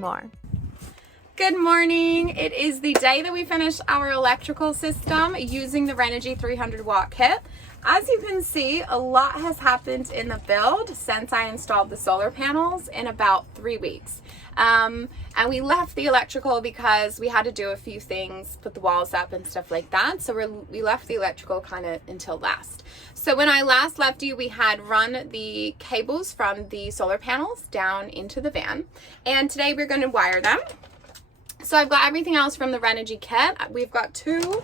more. Good morning. It is the day that we finished our electrical system using the Renogy 300 watt kit. As you can see, a lot has happened in the build since I installed the solar panels in about 3 weeks. And we left the electrical because we had to do a few things, put the walls up and stuff like that. So we left the electrical kind of until last. So when I last left you, we had run the cables from the solar panels down into the van. And today we're going to wire them. So I've got everything else from the Renogy kit. We've got two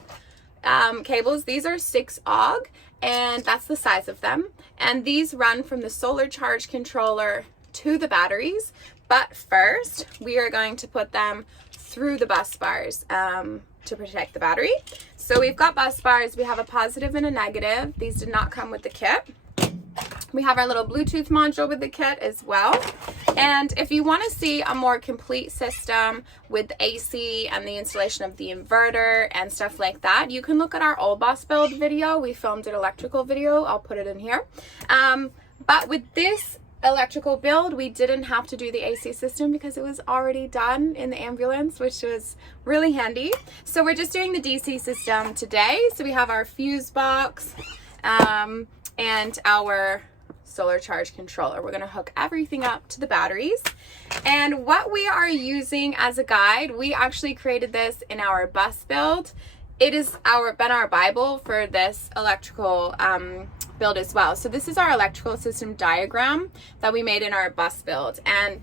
cables. These are 6 AUG, and that's the size of them. And these run from the solar charge controller to the batteries. But first, we are going to put them through the bus bars to protect the battery. So we've got bus bars. We have a positive and a negative. These did not come with the kit. We have our little Bluetooth module with the kit as well. And if you want to see a more complete system with AC and the installation of the inverter and stuff like that, you can look at our old bus build video. We filmed an electrical video. I'll put it in here. But with this electrical build, we didn't have to do the AC system because it was already done in the ambulance, which was really handy. So we're just doing the DC system today. So we have our fuse box and our solar charge controller. We're going to hook everything up to the batteries. And what we are using as a guide, we actually created this in our bus build. It is been our Bible for this electrical build as well. So this is our electrical system diagram that we made in our bus build. And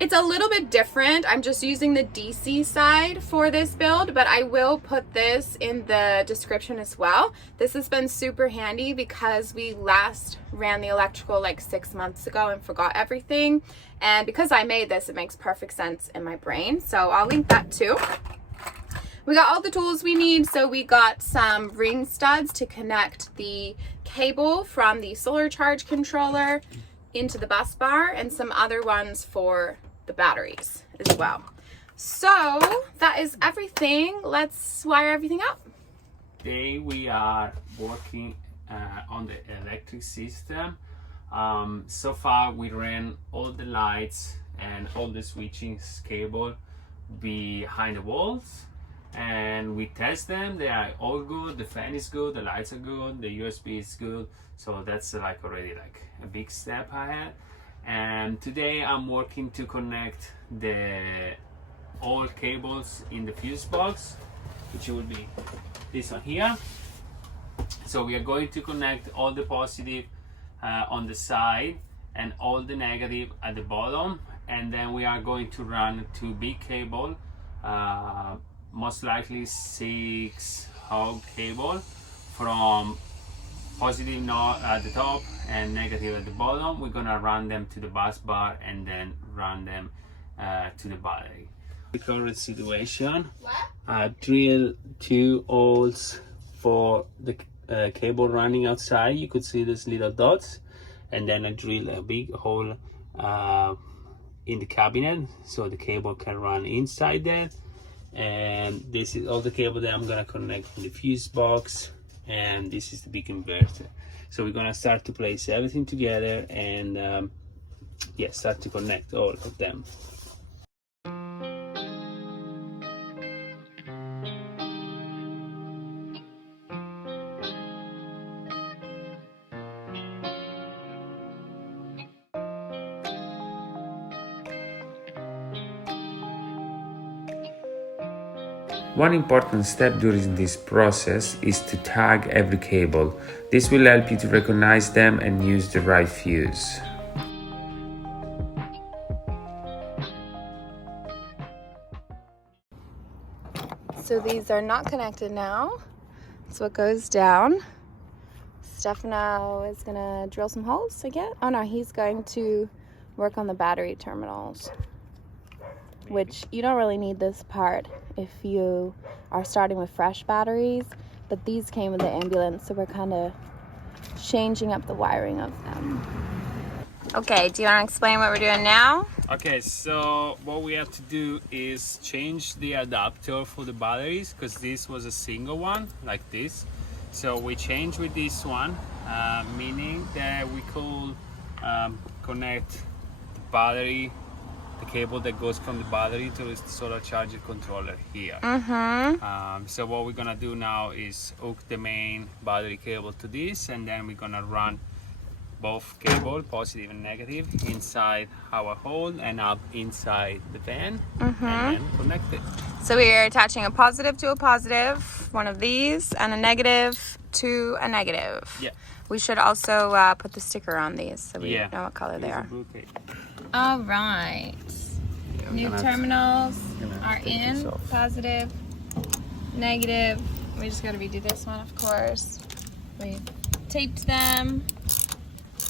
it's a little bit different. I'm just using the DC side for this build, but I will put this in the description as well. This has been super handy because we last ran the electrical like 6 months ago and forgot everything. And because I made this, it makes perfect sense in my brain. So I'll link that too. We got all the tools we need. So we got some ring studs to connect the cable from the solar charge controller into the bus bar, and some other ones for the batteries as well. So that is everything. Let's wire everything up. Today we are working on the electric system. So far we ran all the lights and all the switching cable behind the walls, and we test them. They are all good. The fan is good, the lights are good, the USB is good. So that's like already like a big step ahead. And today I'm working to connect the all cables in the fuse box, which will be this one here. So we are going to connect all the positive on the side and all the negative at the bottom, and then we are going to run 2 big cable, most likely 6 hog cable from positive node at the top and negative at the bottom. We're gonna run them to the bus bar and then run them to the battery. The current situation, drill 2 holes for the cable running outside. You could see these little dots, and then I drill a big hole in the cabinet so the cable can run inside there. And this is all the cable that I'm gonna connect in the fuse box, and this is the big inverter. So we're gonna start to place everything together and yeah, start to connect all of them. One important step during this process is to tag every cable. This will help you to recognize them and use the right fuse. So these are not connected now. That's what goes down. Stefano is gonna drill some holes, I guess. Oh no, he's going to work on the battery terminals, which you don't really need this part if you are starting with fresh batteries, but these came with the ambulance, so we're kind of changing up the wiring of them. Okay, do you want to explain what we're doing now? Okay, so what we have to do is change the adapter for the batteries, because this was a single one like this. So we change with this one, meaning that we could connect the battery the cable that goes from the battery to the solar charger controller here. So what we're gonna do now is hook the main battery cable to this, and then we're gonna run both cable, positive and negative, inside our hole and up inside the van, and then connect it. So we are attaching a positive to a positive, one of these, and a negative to a negative. Yeah. We should also put the sticker on these so we know what color they are. All right. New terminals are in, positive, negative. We just got to redo this one, of course. We taped them,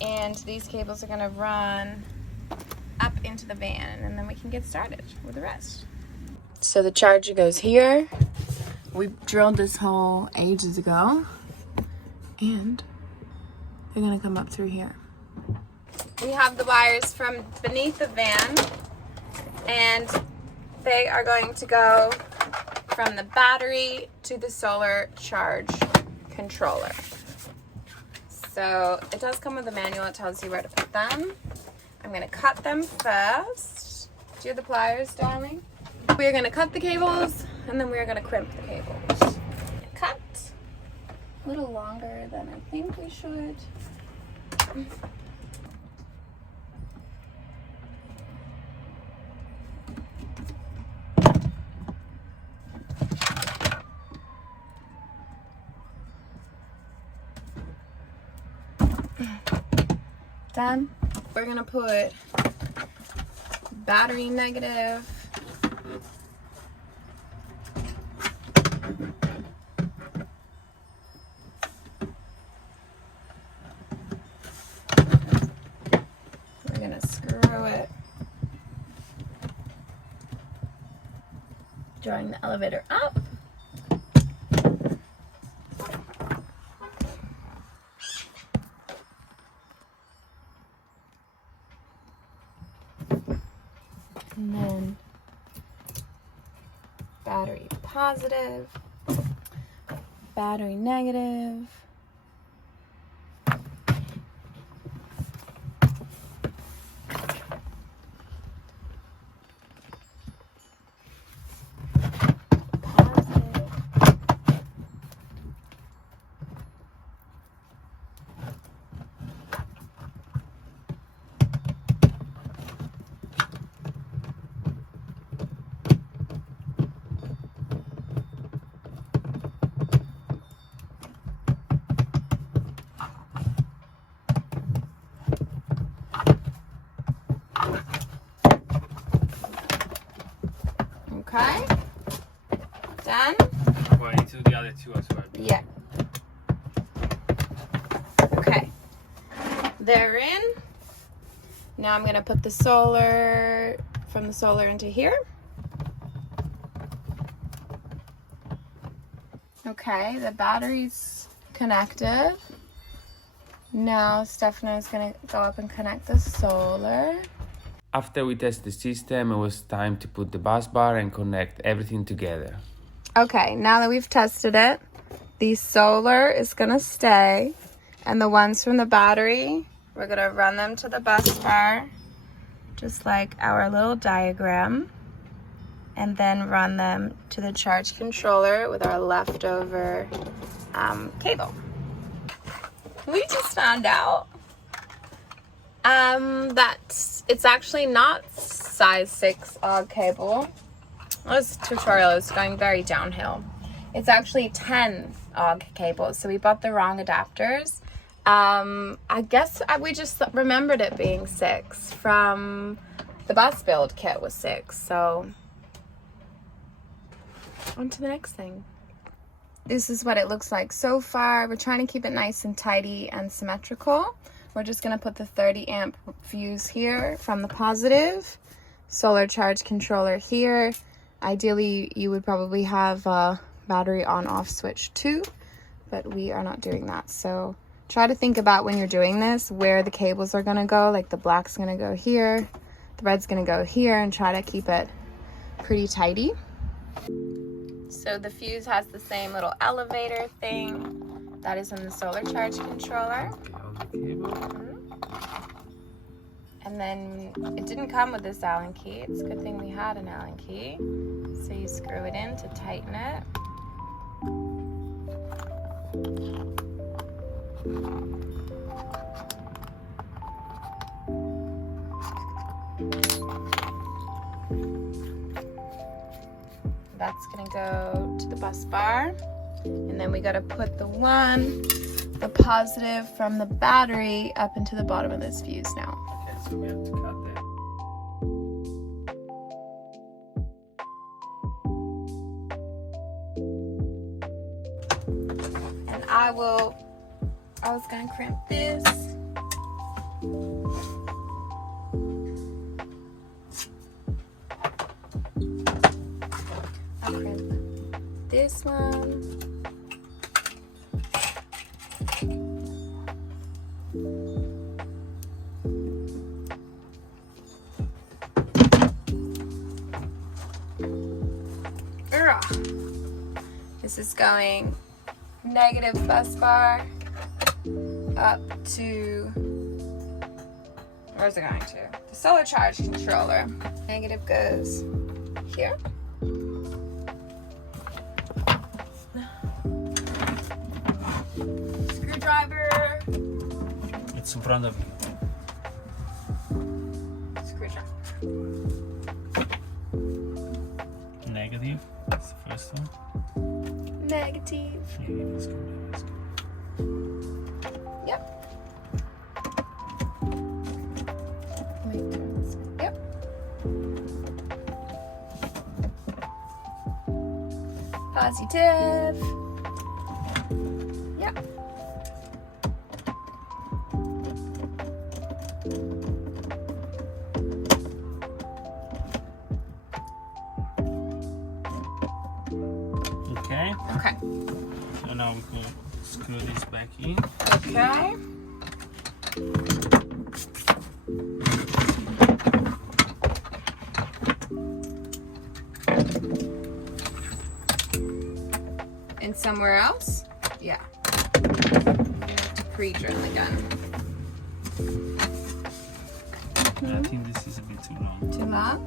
and these cables are going to run up into the van, and then we can get started with the rest. So the charger goes here. We drilled this hole ages ago, and they're going to come up through here. We have the wires from beneath the van, and they are going to go from the battery to the solar charge controller. So it does come with a manual. It tells you where to put them. I'm going to cut them first. Do you have the pliers, darling? We're going to cut the cables, and then we're going to crimp the cables. Cut. A little longer than I think we should. Done. We're gonna put battery negative, we're gonna screw it, drawing the elevator up. And then battery positive, battery negative, positive, okay, done? Well, into the other two as well. Yeah. Okay, they're in. Now I'm gonna put the solar, from the solar into here. Okay, the battery's connected. Now Stefano's gonna go up and connect the solar. After we test the system, it was time to put the bus bar and connect everything together. Okay, now that we've tested it, the solar is gonna stay, and the ones from the battery, we're gonna run them to the bus bar, just like our little diagram, and then run them to the charge controller with our leftover cable. We just found out that it's actually not size 6 AUG cable. This tutorial is going very downhill. It's actually 10 AUG cables, so we bought the wrong adapters. I guess we just remembered it being 6 from the bus build kit was 6, so on to the next thing. This is what it looks like so far. We're trying to keep it nice and tidy and symmetrical. We're just gonna put the 30 amp fuse here from the positive, solar charge controller here. Ideally, you would probably have a battery on off switch too, but we are not doing that. So try to think about when you're doing this, where the cables are gonna go, like the black's gonna go here, the red's gonna go here, and try to keep it pretty tidy. So the fuse has the same little elevator thing that is in the solar charge controller. And And then it didn't come with this Allen key. It's a good thing we had an Allen key. So you screw it in to tighten it. That's gonna go to the bus bar. And then we gotta put the positive from the battery up into the bottom of this fuse now. Okay, so we have to cut that. And I was gonna crimp this. I'll crimp this one. This is going negative bus bar up to, where's it going to? The solar charge controller. Negative goes here. Screwdriver. It's in front of you. Screwdriver. Negative. That's the first one. Negative. Yeah, let's go. Yep. Let me turn this way. Yep. Positive. Yep. Okay. Okay. So now we can screw this back in. Okay. And somewhere else? Yeah. Pre-drill again. I think this is a bit too long. Too long?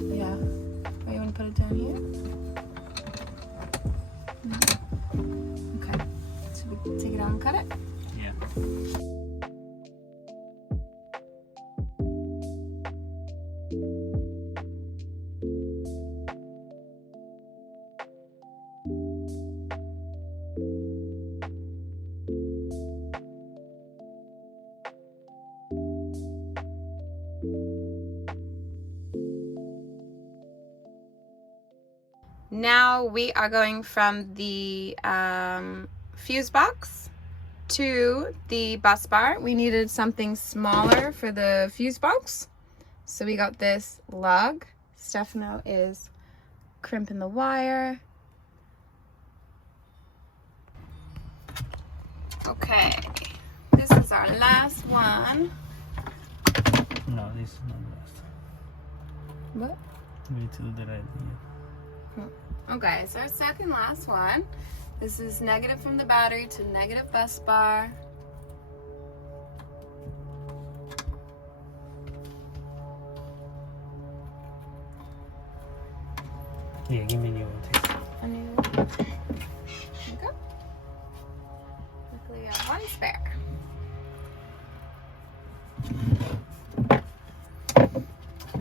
Yeah. Oh, you want to put it down here? Okay. So we can take it out and cut it? Yeah. Now we are going from the fuse box to the bus bar. We needed something smaller for the fuse box, so we got this lug. Stefano is crimping the wire. Okay, this is our last one. No, this is not the last one. What? We need to do the right thing. Okay, so our second last one. This is negative from the battery to negative bus bar. Yeah, give me a new one. A new. There you go. Luckily, we have one spare.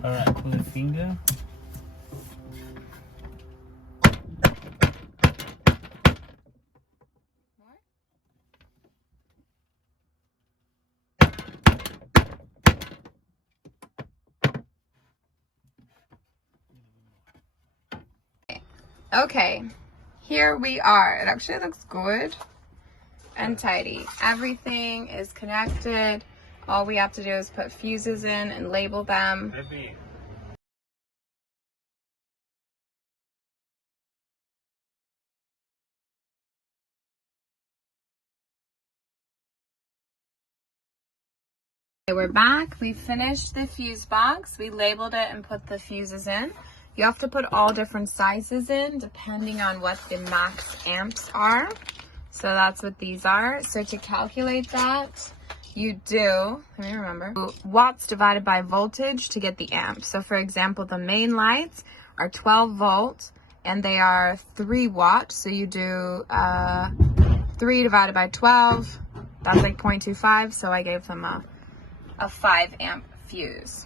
Alright, put the finger. Okay, here we are. It actually looks good and tidy. Everything is connected. All we have to do is put fuses in and label them. Okay, we're back. We finished the fuse box. We labeled it and put the fuses in. You have to put all different sizes in depending on what the max amps are. So that's what these are. So to calculate that, you do, let me remember, watts divided by voltage to get the amp. So for example, the main lights are 12 volts and they are 3 watts. So you do 3 divided by 12, that's like 0.25. So I gave them a 5 amp fuse.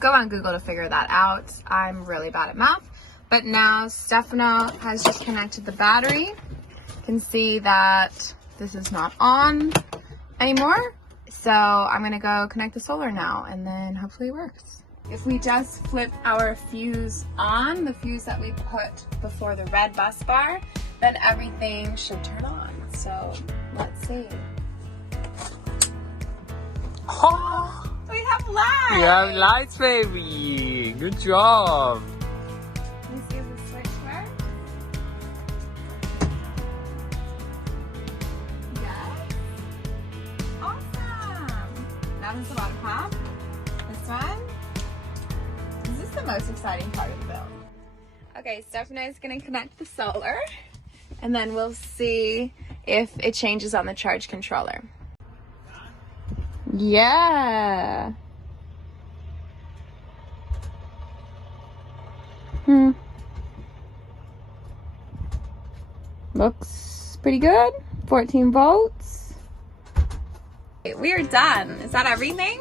Go on Google to figure that out. I'm really bad at math. But now Stefano has just connected the battery. You can see that this is not on anymore. So I'm gonna go connect the solar now and then hopefully it works. If we just flip our fuse on, the fuse that we put before the red bus bar, then everything should turn on. So let's see. Oh, We have lights! we have lights, baby! Good job! Let me see if the switch works. Yes. Awesome! That was a lot of pop. This one. This is the most exciting part of the build. Okay, Stefano is going to connect the solar and then we'll see if it changes on the charge controller. Yeah. Looks pretty good. 14 volts. We are done. Is that everything?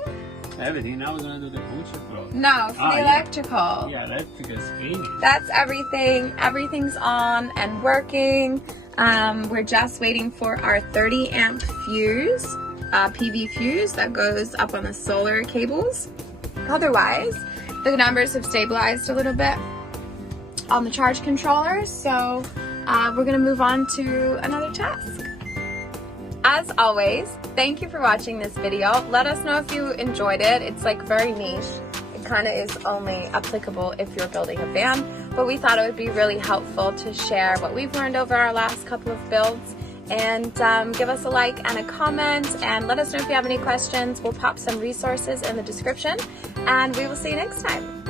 Everything, now we're gonna do the butcher flow. No, for the electrical. Yeah, electrical is finished. That's everything. Everything's on and working. We're just waiting for our 30 amp fuse, PV fuse that goes up on the solar cables. Otherwise, the numbers have stabilized a little bit on the charge controller, so we're gonna move on to another task. As always, thank you for watching this video. Let us know if you enjoyed it. It's like very niche. It kind of is only applicable if you're building a van, but we thought it would be really helpful to share what we've learned over our last couple of builds. And give us a like and a comment and let us know if you have any questions. We'll pop some resources in the description and we will see you next time.